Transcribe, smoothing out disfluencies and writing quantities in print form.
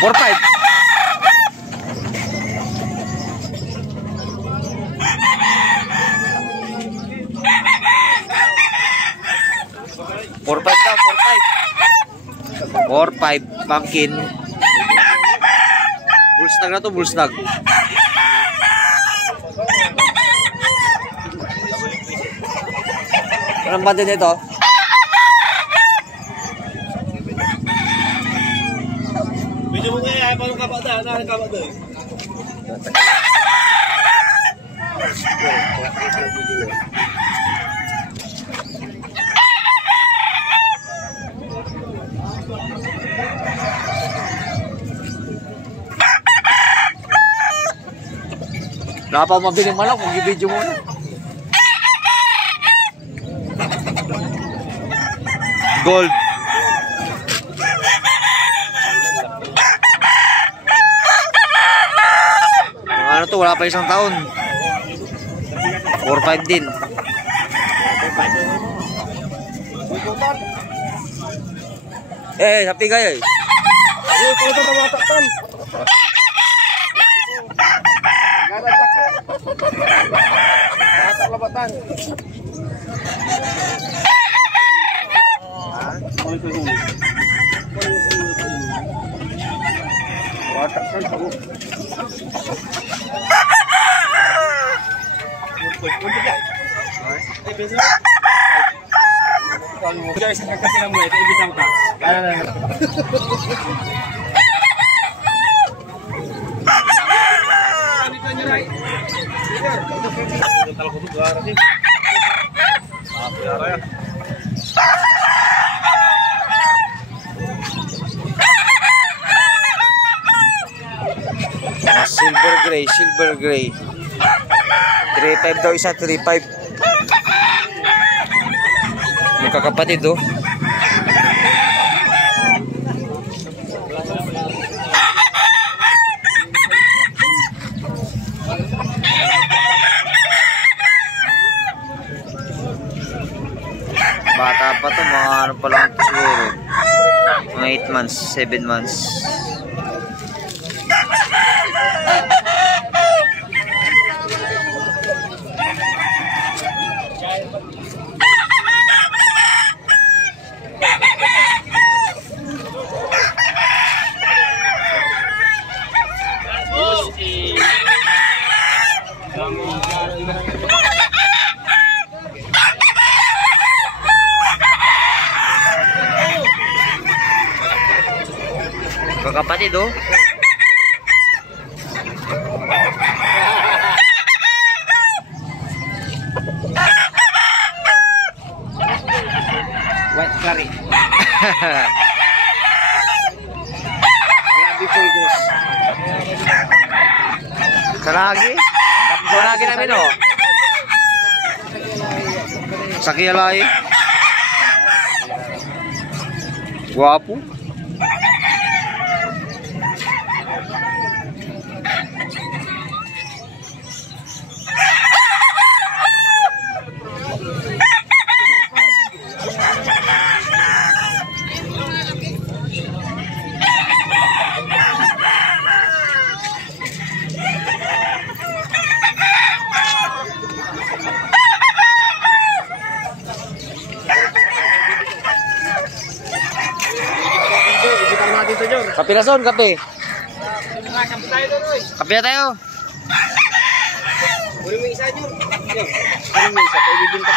4-5. Daw, 4-5 pumpkin. Bullstag na to, bullstag. Anong banda nito? Video mo nga, paano ka ba da? Naan ka ba da? Wala pa mabiling manok kung i-video mo na. Gold. Ano to, wala pa isang taon. 4-5 din. Sapi kayo eh. Kau tu tahu tak tan? Garat tak. Tak lebatan. Watak kan tahu. Kalau guys akan kasih nama itu bintang tak. Silver gray. 3-5 daw isa, 3-5. Magkakapatid oh. Bata pa to, mga ano pa lang siguro. Mga 8 months, 7 months. Kakapatid oh. White curry. Grabe fulgos. Saragi? Saragi namin oh. Sakiyalay. Guwapo. Kape na son, kape. Kape na tayo. Kunin mo isa dyan. Kunin mo isa, pwede din ka